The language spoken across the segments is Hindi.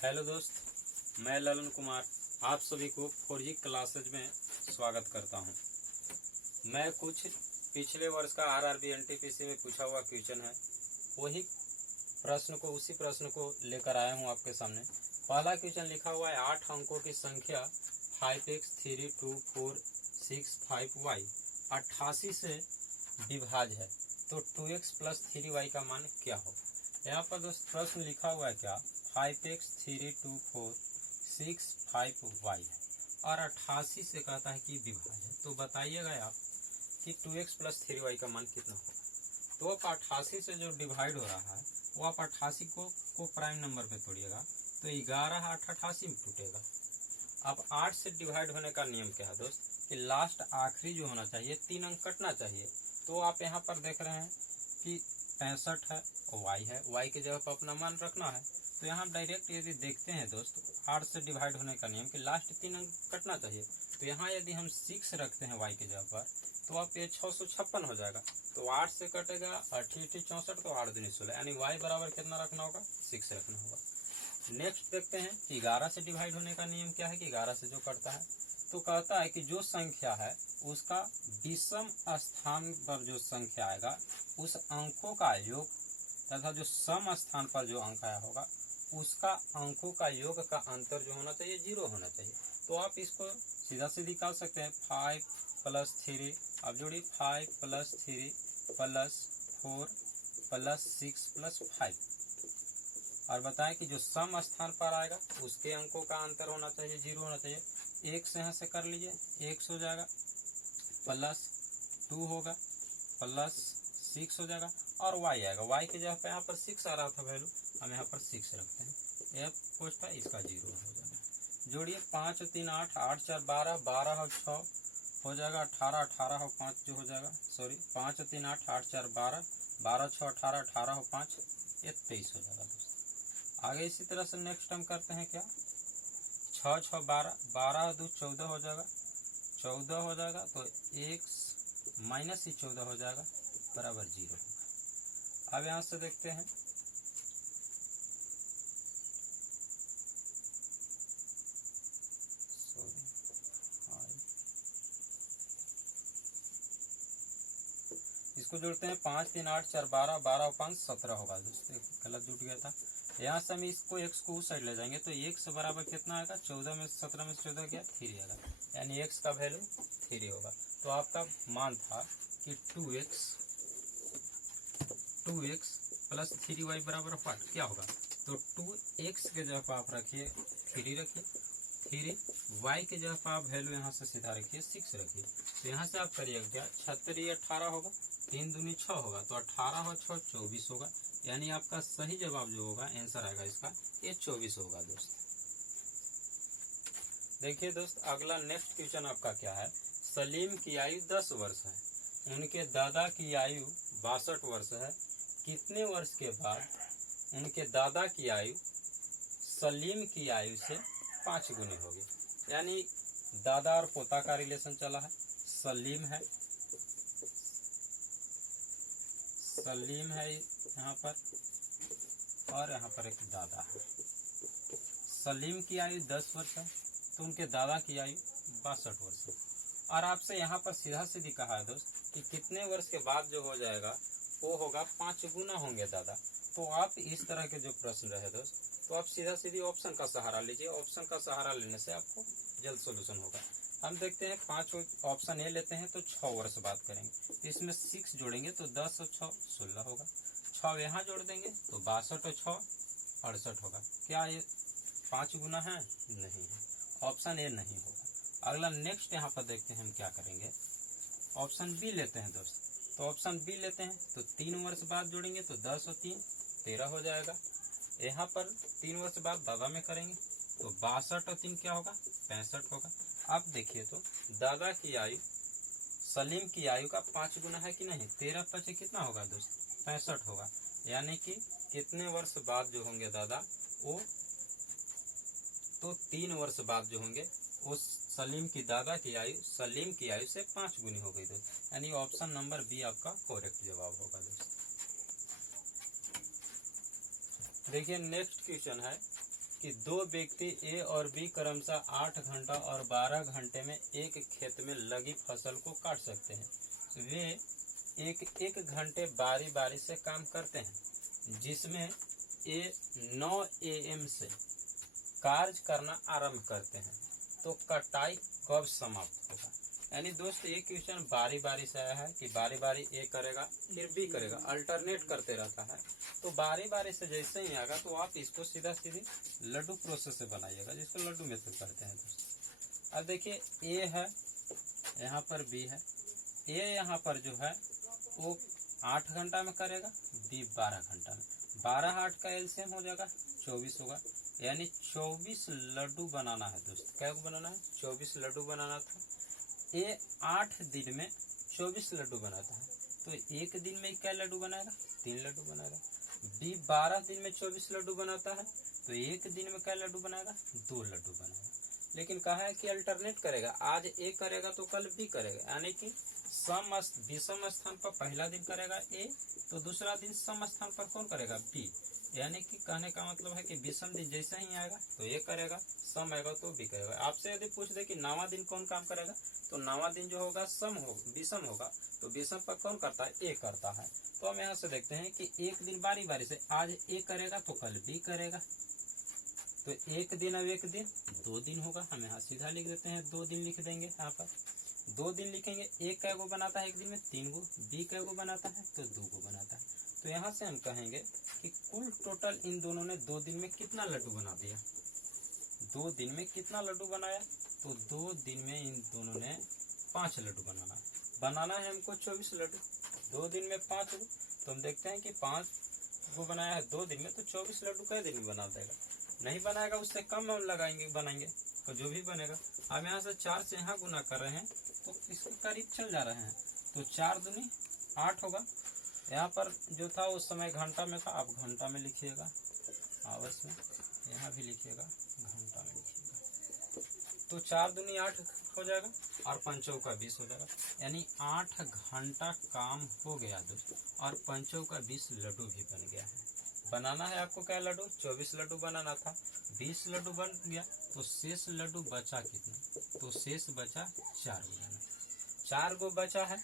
हेलो दोस्त, मैं ललन कुमार आप सभी को 4G क्लासेज में स्वागत करता हूं। मैं कुछ पिछले वर्ष का आरआरबी एनटीपीसी में पूछा हुआ क्वेश्चन है उसी प्रश्न को लेकर आया हूं आपके सामने। पहला क्वेश्चन लिखा हुआ है 8 अंकों की संख्या 5x 3 2 4 6 5y 88 से विभाज्य है, तो 2x + 3y का मान क्या हो। यहाँ पर दोस्त प्रश्न लिखा हुआ है क्या 5x 3 2 4 6 5y है और 88 से कहता है कि विभाज्य है। तो बताइएगा आप कि 2x + 3y का मान कितना होगा। तो आप 88 से जो डिवाइड हो रहा है वो आप 88 को प्राइम नंबर में तोड़िएगा तो 11 8 88 में टूटेगा। अब 8 से डिवाइड होने का नियम क्या है दोस्त कि लास्ट आखिरी जो होना चाहिए 3 अंक कटना चाहिए। तो आप यहाँ पर देख रहे हैं कि 65 है और y है, y की जगह पर अपना मान रखना है। तो यहाँ डायरेक्ट यदि देखते हैं दोस्त 8 से डिवाइड होने का नियम कि लास्ट 3 अंक कटना चाहिए। तो यहाँ यदि हम 6 रखते हैं y की जगह पर तो आप ये 656 हो जाएगा। तो 8 से कटेगा 8 64 तो 8 दूनी 16 यानी y बराबर कितना रखना होगा 6 रखना होगा। नेक्स्ट देखते हैं कि 11 से डिवाइड होने का नियम क्या है कि 11 से जो कटता है तो कहता है कि जो संख्या है उसका विषम स्थान पर जो संख्या आएगा उस अंकों का योग तथा जो सम स्थान पर जो अंक आया होगा उसका अंकों का योग का अंतर जो होना चाहिए 0 होना चाहिए। तो आप इसको सीधा से निकाल सकते हैं 5 + 3 अब जोड़िए 5 + 3 + 4 + 6 + 5 और बताएं कि जो सम स्थान पर आएगा उसके अंकों का अंतर होना चाहिए 0 होना चाहिए। 1 से यहाँ से कर लीजिए 1 हो जाएगा +2 होगा +6 हो जाएगा और y आएगा। y की जगह पे यहाँ पर 6 आ रहा था वैल्यू, हम यहाँ पर 6 रखते हैं। f कोष्ठा इसका 0 हो जाएगा। जोड़िए 5 3 8 8 4 12 12 और 6 हो जाएगा 18 18 और 5 जो हो जाएगा 5 3 8 8 4 12 12 6 18 18 और 5 ये 23 हो जाएगा दोस्तों। आगे इसी तरह से नेक्स्ट हम करते हैं क्या 6 6 12 12 और 2 14 हो जाएगा 14 हो जाएगा तो x माइनस ही 14 हो जाएगा बराबर 0 होगा। अब यहाँ से देखते हैं इसको जोड़ते हैं 5 3 8 4 12 12 और 5 17 होगा दोस्तों, गलत जुट गया था। यहाँ से हम इसको x को उस साइड ले जाएंगे तो x बराबर कितना आएगा 14 में 17 में 14 गया 3 आएगा यानी x का वैल्यू 3 होगा। तो आपका मान था कि 2x + 3y बराबर 5 क्या होगा। तो 2x के जगह पर आप रखिए 3 रखिए 3y के जगह पर आप वैल्यू यहाँ से सीधा रखिए 6 रखिए। तो यहाँ से आप करिएगा क्या 36 18 होगा 3 दूनी 6 होगा तो 18 और 6 24 होगा यानी आपका सही जवाब जो होगा आंसर आएगा इसका ये 24 होगा दोस्त। देखिए दोस्त अगला नेक्स्ट क्वेश्चन आपका क्या है। सलीम की आयु 10 वर्ष है, उनके दादा की आयु 62 वर्ष है। कितने वर्ष के बाद उनके दादा की आयु सलीम की आयु से 5 गुनी होगी। यानी दादा और पोता का रिलेशन चला है। सलीम है यहाँ पर और यहाँ पर एक दादा है। सलीम की आयु 10 वर्ष है तो उनके दादा की आयु 62 वर्ष है। और आपसे यहाँ पर सीधा सीधी कहा है दोस्त कि कितने वर्ष के बाद जो हो जाएगा वो होगा 5 गुना होंगे दादा। तो आप इस तरह के जो प्रश्न रहे दोस्त तो आप सीधा सीधी ऑप्शन का सहारा लीजिए। ऑप्शन का सहारा लेने से आपको जल्द सोल्यूशन होगा। हम देखते हैं 5 ऑप्शन ए लेते हैं तो 6 वर्ष बात करेंगे तो इसमें 6 जोड़ेंगे तो 10 और 6 16 होगा। 6 यहाँ जोड़ देंगे तो 62 और 6 68 होगा। क्या ये 5 गुना है? नहीं है, ऑप्शन ए नहीं होगा। अगला नेक्स्ट यहाँ पर देखते हैं हम क्या करेंगे। ऑप्शन बी लेते हैं दोस्त। तो ऑप्शन बी लेते हैं तो 3 वर्ष बाद जोड़ेंगे तो 10 और 3 13 हो जाएगा। यहाँ पर 3 वर्ष बाद दादा में करेंगे तो 62 और 3 क्या होगा 65 होगा। अब देखिए तो दादा की आयु सलीम की आयु का 5 गुना है कि नहीं। 13 + 5 कितना होगा दोस्त 65 होगा। यानी कि कितने वर्ष बाद जो होंगे दादा वो तो 3 वर्ष बाद जो होंगे उस सलीम की दादा की आयु सलीम की आयु से 5 गुनी हो गई दोस्त। यानी ऑप्शन नंबर बी आपका करेक्ट जवाब होगा दोस्त। देखिए नेक्स्ट क्वेश्चन है कि दो व्यक्ति ए और बी क्रमशः 8 घंटा और 12 घंटे में एक खेत में लगी फसल को काट सकते हैं। वे एक एक घंटे बारी बारी से काम करते हैं, जिसमें ए 9 AM से कार्य करना आरंभ करते हैं, तो कटाई कब समाप्त होगा। यानी दोस्त ये क्वेश्चन बारी बारी से आया है कि बारी बारी ए करेगा फिर बी करेगा, अल्टरनेट करते रहता है। तो बारी बारी से जैसे ही आएगा तो आप इसको सीधा सीधी लड्डू प्रोसेस से बनाइएगा, जिसको लड्डू मेथड करते हैं दोस्त। अब देखिए ए है, यहाँ पर बी है। ए यहाँ पर जो है वो 8 घंटा में करेगा, बी 12 घंटा में। 12 8 का एलसीएम हो जाएगा 24 होगा, यानी 24 लड्डू बनाना है दोस्त। क्या बनाना है? 24 लड्डू बनाना था। ए 8 दिन में 24 लड्डू बनाता है, तो एक दिन में क्या लड्डू बनाएगा? 3 लड्डू बनाएगा। बी 12 दिन में 24 लड्डू बनाता है, तो एक दिन में क्या लड्डू बनाएगा? 2 लड्डू बनाएगा। लेकिन कहा है कि अल्टरनेट करेगा, आज ए करेगा तो कल बी करेगा, यानी कि विषम स्थान पर पहला दिन करेगा ए, तो दूसरा दिन सम स्थान पर कौन करेगा? बी। यानी कि कहने का मतलब है कि विषम दिन जैसा ही आएगा तो ए करेगा, सम आएगा तो बी करेगा। आपसे यदि पूछ दे कि नवा दिन कौन काम करेगा, तो नवा दिन जो होगा विषम होगा, तो विषम पर कौन करता है? ए करता है। तो हम यहाँ से देखते हैं कि एक दिन बारी बारी से, आज ए करेगा तो कल बी करेगा, तो एक दिन अब एक दिन 2 दिन होगा। हम यहाँ सीधा लिख देते हैं, 2 दिन लिख देंगे। यहाँ पर 2 दिन लिखेंगे। एक कै गो बनाता है एक दिन में? 3 गो। बी कै गो बनाता है? तो 2 गो बनाता है। तो यहाँ से हम कहेंगे कि कुल टोटल इन दोनों ने 2 दिन में कितना लड्डू बना दिया। 2 दिन में कितना लड्डू बनाया? तो 2 दिन में इन दोनों ने 5 लड्डू बनाना है हमको 24 लड्डू। 2 दिन में 5 गो, तो हम देखते हैं कि 5 गो बनाया है 2 दिन में, तो 24 लड्डू कै दिन में बना देगा? नहीं बनाएगा, उससे कम हम बनाएंगे तो जो भी बनेगा। हम यहाँ से 4 से यहाँ गुना कर रहे हैं तो इसके करीब चल जा रहे हैं, तो 4 दूनी 8 होगा। यहाँ पर जो था उस समय घंटा में था, आप घंटा में लिखिएगा आवर्स में, यहाँ भी लिखिएगा घंटा में लिखिएगा। तो 4 दूनी 8 हो जाएगा और 5 चौका 20 हो जाएगा, यानी 8 घंटा काम हो गया दोस्तों, और 5 चौका 20 लड्डू भी बन गया है। बनाना है आपको क्या लड्डू? 24 लड्डू बनाना था, 20 लड्डू बन गया, तो शेष लड्डू बचा कितना? तो शेष बचा 4 गो बना। 4 गो बचा है।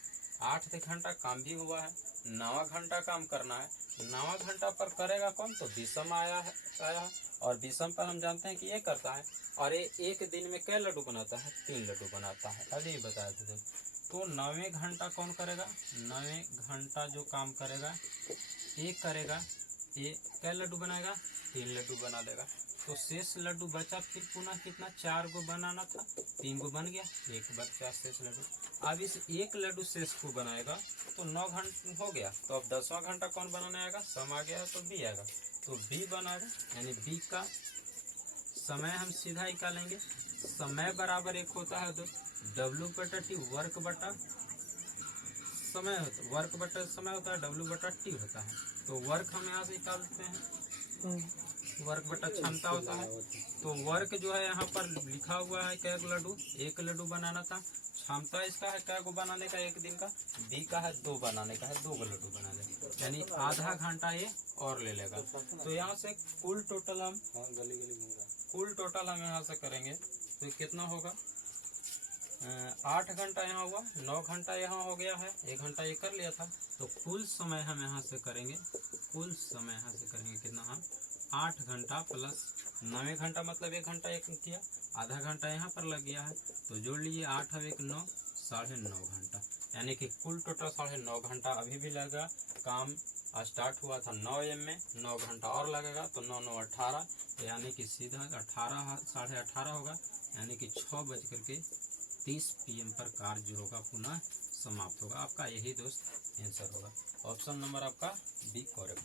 8 घंटा काम भी हुआ है, 9 घंटा काम करना है। 9 घंटा पर करेगा कौन? तो विषम आया है, और विषम पर हम जानते हैं कि ये करता है, और ये एक दिन में क्या लड्डू बनाता है? 3 लड्डू बनाता है। अभी ये बताया था। तो 9वें घंटा कौन करेगा? 9वें घंटा जो काम करेगा ये करेगा, ये क्या लड्डू बनाएगा? 3 लड्डू बना देगा। तो शेष लड्डू बचा फिर पुनः कितना? 4 गो बनाना था, 3 गो बन गया, 1 बचा शेष लड्डू। अब इस 1 लड्डू शेष को बनाएगा तो 9 घंटा हो गया, तो अब 10वां घंटा कौन बनाने आएगा? सम आ गया है तो बी आएगा, तो बी बनाएगा, यानी बी का समय हम सीधा निकालेंगे। समय बराबर 1 होता है W/T, वर्क बटा समय होता, वर्क बटा समय होता है, W/T होता है। तो वर्क हम यहाँ से निकालते हैं, वर्क बटा क्षमता होता है। तो वर्क जो है यहाँ पर लिखा हुआ है क्या लड्डू? 1 लड्डू बनाना था। क्षमता इसका है क्या को बनाने का? 1 दिन का। बी का है 2 बनाने का है, 2 लड्डू बना लेगा, यानी आधा घंटा ये और ले लेगा। तो यहाँ से कुल टोटल हम यहाँ से करेंगे तो कितना होगा? 8 घंटा यहाँ हुआ, 9 घंटा यहाँ हो गया है, 1 घंटा ये कर लिया था। तो कुल समय हम यहाँ से करेंगे, कितना? हम 8 घंटा प्लस 9 घंटा, मतलब 1 घंटा एक किया, आधा घंटा यहाँ पर लग गया है, तो जोड़ लीजिए 8 और 1 9, 9.5 घंटा, यानी कि कुल टोटल 9.5 घंटा अभी भी लगेगा। काम स्टार्ट हुआ था 9 AM में, 9 घंटा और लगेगा, तो 9 9 18, यानी कि सीधा 18 18:30 होगा, यानी कि 6:30 PM पर कार्य जो होगा पुनः समाप्त होगा। आपका यही दोस्त आंसर होगा। ऑप्शन नंबर आपका बी करेक्ट।